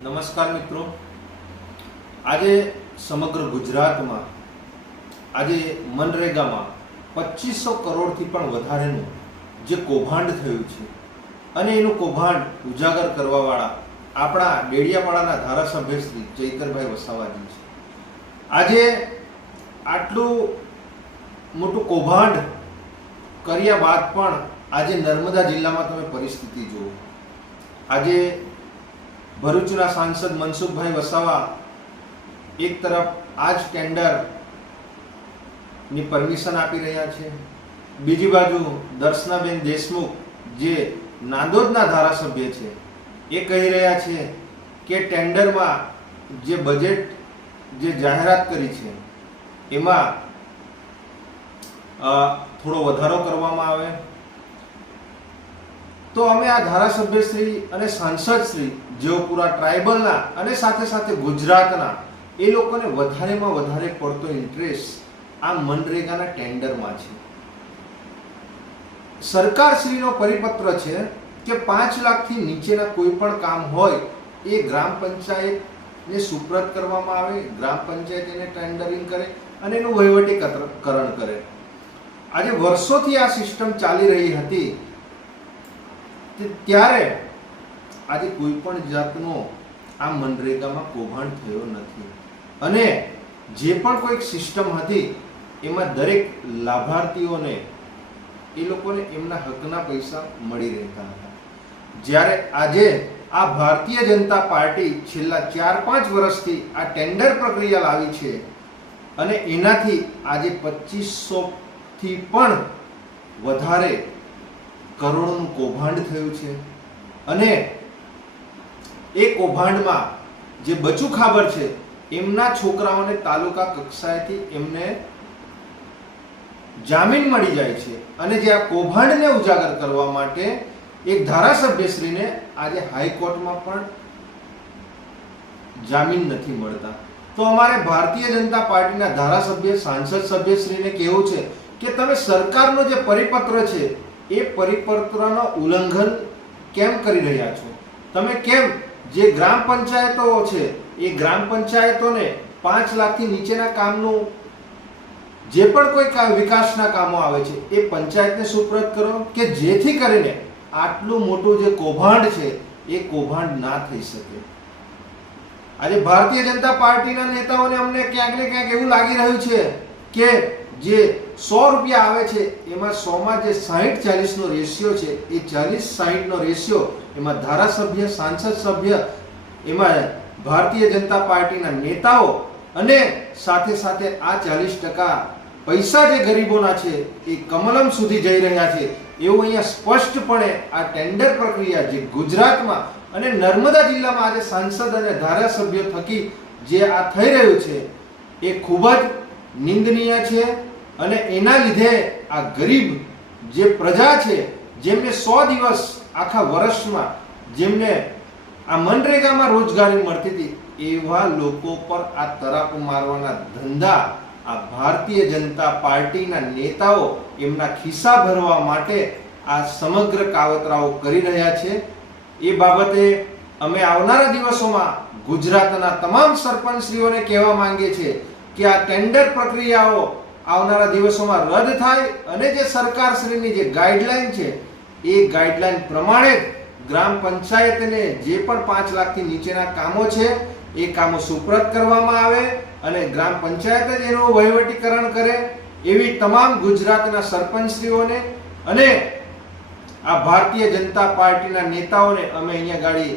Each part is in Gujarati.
નમસ્કાર મિત્રો, આજે સમગ્ર ગુજરાતમાં આજે મનરેગામાં 2500 કરોડથી પણ વધારેનું જે કૌભાંડ થયું છે અને એનું કૌભાંડ ઉજાગર કરવાવાળા આપણા ડેડિયાપાડાના ધારાસભ્ય શ્રી ચૈતરભાઈ વસાવાજી છે. આજે આટલું મોટું કૌભાંડ કર્યા બાદ પણ આજે નર્મદા જિલ્લામાં તમે પરિસ્થિતિ જુઓ. આજે ભરૂચના સાંસદ મનસુખભાઈ વસાવા એક તરફ આ જ ટેન્ડરની પરમિશન આપી રહ્યા છે, બીજી બાજુ દર્શનાબેન દેશમુખ જે નાંદોદના ધારાસભ્ય છે એ કહી રહ્યા છે કે ટેન્ડરમાં જે બજેટ જે જાહેરાત કરી છે એમાં થોડો વધારો કરવામાં આવે. તો અમે આ ધારાસભ્યશ્રી અને સાંસદશ્રી જેઓ પૂરા ટ્રાઇબલના અને સાથે સાથે ગુજરાતના એ લોકોને વધારેમાં વધારે પડતો ઇન્ટરેસ્ટ આ મનરેગાના ટેન્ડરમાં છે. સરકારશ્રીનો પરિપત્ર છે કે 5 લાખથી નીચેના કોઈ પણ કામ હોય એ ગ્રામ પંચાયતને સુપ્રત કરવામાં આવે, ગ્રામ પંચાયત એને ટેન્ડરિંગ કરે અને એનું વહીવટીકરણ કરે. આજે વર્ષોથી આ સિસ્ટમ ચાલી રહી હતી ત્યારે આજે કોઈ પણ જાતનો આ મનરેગામાં કૌભાંડ થયો નથી અને જે પણ કોઈક સિસ્ટમ હતી એમાં દરેક લાભાર્થીઓને એ લોકોને એમના હકના પૈસા મળી રહેતા હતા. જ્યારે આજે આ ભારતીય જનતા પાર્ટી છેલ્લા 4-5 વર્ષથી આ ટેન્ડર પ્રક્રિયા લાવી છે અને એનાથી આજે 2500 થી પણ વધારે કરોડોનું કૌભાંડ થયું છે અને એ કૌભાંડમાં જે બચુ ખાબર છે એમના છોકરાઓને તાલુકા કક્ષાએથી એમને જામીન મળી જાય છે અને જે આ કૌભાંડને ઉજાગર કરવા માટે એક ધારાસભ્યશ્રીને આજે હાઈકોર્ટમાં પણ જામીન નથી મળતા. તો અમારે ભારતીય જનતા પાર્ટીના ધારાસભ્ય સાંસદ સભ્યશ્રીને કહેવું છે કે તમે સરકારનો જે પરિપત્ર છે એ પરિપત્રનો ઉલ્લંઘન કેમ કરી રહ્યા છો? તમે કેમ જે ગ્રામ પંચાયતો છે એ ગ્રામ પંચાયતોને 5 લાખથી નીચેના કામનું જે પણ કોઈ વિકાસના કામો આવે છે એ પંચાયતને સુપ્રત કરો કે જેથી કરીને આટલું મોટું જે કૌભાંડ છે એ કૌભાંડ ના થઈ શકે. આજે ભારતીય જનતા પાર્ટીના નેતાઓને અમને ક્યાંક ને ક્યાંક એવું લાગી રહ્યું છે કે જે 100 રૂપિયા આવે છે એમાં 100 માં જે 60-40 નો રેશિયો છે એ 40-60 નો રેશિયો એમાં ધારાસભ્ય, સાંસદ સભ્ય, એમાં ભારતીય જનતા પાર્ટીના નેતાઓ અને સાથે સાથે આ 40% પૈસા જે ગરીબોના છે એ કમલમ સુધી જઈ રહ્યા છે એવું અહીંયા સ્પષ્ટપણે આ ટેન્ડર પ્રક્રિયા જે ગુજરાતમાં અને નર્મદા જિલ્લામાં આજે સાંસદ અને ધારાસભ્યો થકી જે આ થઈ રહ્યું છે એ ખૂબ જ નિંદનીય છે અને એના લીધે આ ગરીબ જે પ્રજા છે જેમને 100 દિવસ આખા વર્ષમાં જેમને આ મનરેગામાં રોજગારી મળતી હતી એવા લોકો પર આ તરાપ મારવાના ધંધા આ ભારતીય જનતા પાર્ટીના નેતાઓ એમના ખિસ્સા ભરવા માટે આ સમગ્ર કાવતરાઓ કરી રહ્યા છે. એ બાબતે અમે આવનારા દિવસોમાં ગુજરાતના તમામ સરપંચશ્રીઓને કહેવા માંગીએ છીએ કે આ ટેન્ડર પ્રક્રિયાઓ આવનારા દિવસોમાં રદ થાય અને જે સરકારશ્રીની જે ગાઈડલાઈન છે એ ગાઈડલાઈન પ્રમાણે ગ્રામ પંચાયતને જે પણ 5 લાખથી નીચેના કામો છે એ કામો સુપ્રત કરવામાં આવે અને ગ્રામ પંચાયત જ એનું વહીવટીકરણ કરે એવી તમામ ગુજરાતના સરપંચશ્રીઓને અને આ ભારતીય જનતા પાર્ટીના નેતાઓને અમે અહીંયા ગાડી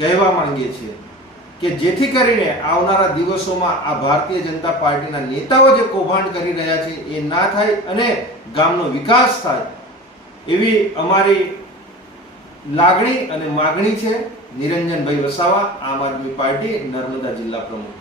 કહેવા માંગીએ છીએ કે જેથી કરીને આવનારા દિવસોમાં આ ભારતીય જનતા પાર્ટીના નેતાઓ જે કૌભાંડ કરી રહ્યા છે એ ના થાય અને ગામનો વિકાસ થાય એવી અમારી લાગણી અને માગણી છે. નિરંજનભાઈ વસાવા, આમ આદમી પાર્ટી, નર્મદા જિલ્લા પ્રમુખ.